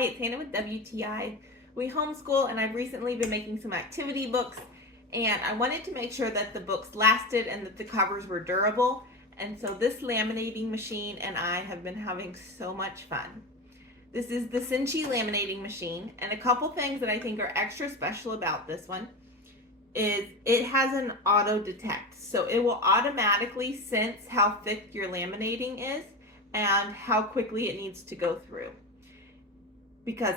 Hi, it's Hannah with WTI. We homeschool and I've recently been making some activity books, and I wanted to make sure that the books lasted and that the covers were durable. And so this laminating machine and I have been having so much fun. This is the Cinchi laminating machine, and a couple things that I think are extra special about this one is it has an auto detect. So it will automatically sense how thick your laminating is and how quickly it needs to go through, because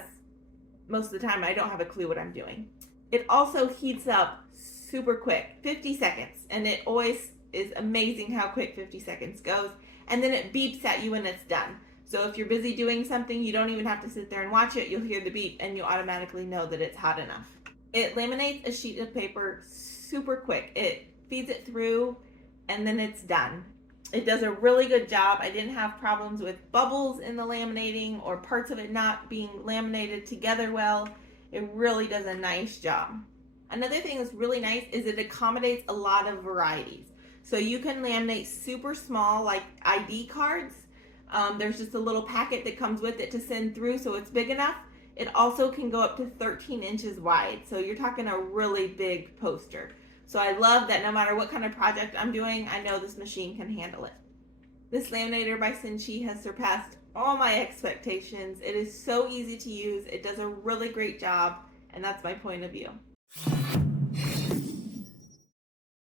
most of the time I don't have a clue what I'm doing. It also heats up super quick, 50 seconds, and it always is amazing how quick 50 seconds goes. And then it beeps at you when it's done. So if you're busy doing something, you don't even have to sit there and watch it. You'll hear the beep and you automatically know that it's hot enough. It laminates a sheet of paper super quick. It feeds it through and then it's done. It does a really good job. I didn't have problems with bubbles in the laminating or parts of it not being laminated together well. It really does a nice job. Another thing that's really nice is it accommodates a lot of varieties. So you can laminate super small, like ID cards. There's just a little packet that comes with it to send through, so it's big enough. It also can go up to 13 inches wide. So you're talking a really big poster. So I love that no matter what kind of project I'm doing, I know this machine can handle it. This laminator by Cinchi has surpassed all my expectations. It is so easy to use. It does a really great job, and that's my point of view.